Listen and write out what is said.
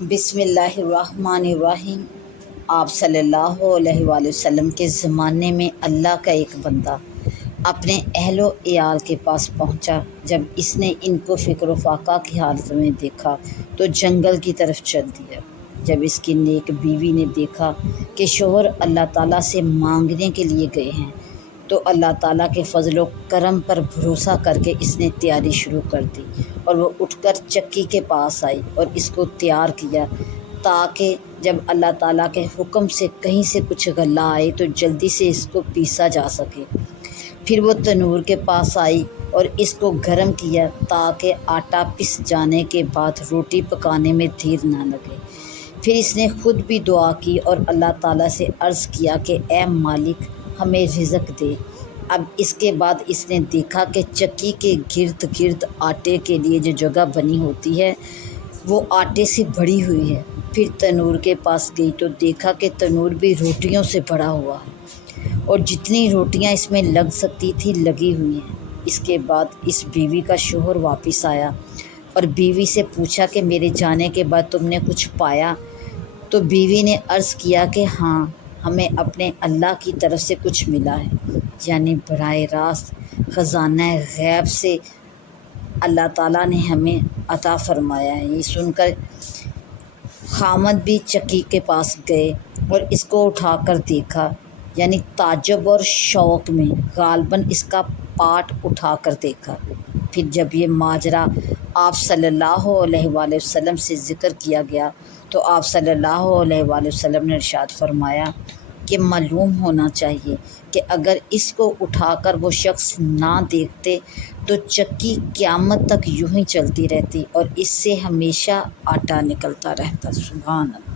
بسم اللہ الرحمن الرحیم۔ آپ صلی اللہ علیہ وآلہ وسلم کے زمانے میں اللہ کا ایک بندہ اپنے اہل و عیال کے پاس پہنچا۔ جب اس نے ان کو فکر و فاقہ کی حالت میں دیکھا تو جنگل کی طرف چل دیا۔ جب اس کی نیک بیوی نے دیکھا کہ شوہر اللہ تعالیٰ سے مانگنے کے لیے گئے ہیں تو اللہ تعالیٰ کے فضل و کرم پر بھروسہ کر کے اس نے تیاری شروع کر دی اور وہ اٹھ کر چکی کے پاس آئی اور اس کو تیار کیا تاکہ جب اللہ تعالیٰ کے حکم سے کہیں سے کچھ غلہ آئے تو جلدی سے اس کو پیسا جا سکے۔ پھر وہ تنور کے پاس آئی اور اس کو گرم کیا تاکہ آٹا پس جانے کے بعد روٹی پکانے میں دیر نہ لگے۔ پھر اس نے خود بھی دعا کی اور اللہ تعالیٰ سے عرض کیا کہ اے مالک ہمیں رزق دے۔ اب اس کے بعد اس نے دیکھا کہ چکی کے گرد گرد آٹے کے لیے جو جگہ بنی ہوتی ہے وہ آٹے سے بھری ہوئی ہے۔ پھر تنور کے پاس گئی تو دیکھا کہ تنور بھی روٹیوں سے بھرا ہوا ہے اور جتنی روٹیاں اس میں لگ سکتی تھی لگی ہوئی ہیں۔ اس کے بعد اس بیوی کا شوہر واپس آیا اور بیوی سے پوچھا کہ میرے جانے کے بعد تم نے کچھ پایا؟ تو بیوی نے عرض کیا کہ ہاں ہمیں اپنے اللہ کی طرف سے کچھ ملا ہے، یعنی براہ راست خزانہ غیب سے اللہ تعالیٰ نے ہمیں عطا فرمایا ہے۔ یہ سن کر خامد بھی چکی کے پاس گئے اور اس کو اٹھا کر دیکھا، یعنی تعجب اور شوق میں غالباً اس کا پاٹ اٹھا کر دیکھا۔ پھر جب یہ ماجرا آپ صلی اللہ علیہ وآلہ وسلم سے ذکر کیا گیا تو آپ صلی اللہ علیہ وآلہ وسلم نے ارشاد فرمایا کہ معلوم ہونا چاہیے کہ اگر اس کو اٹھا کر وہ شخص نہ دیکھتے تو چکی قیامت تک یوں ہی چلتی رہتی اور اس سے ہمیشہ آٹا نکلتا رہتا۔ سبحان اللہ۔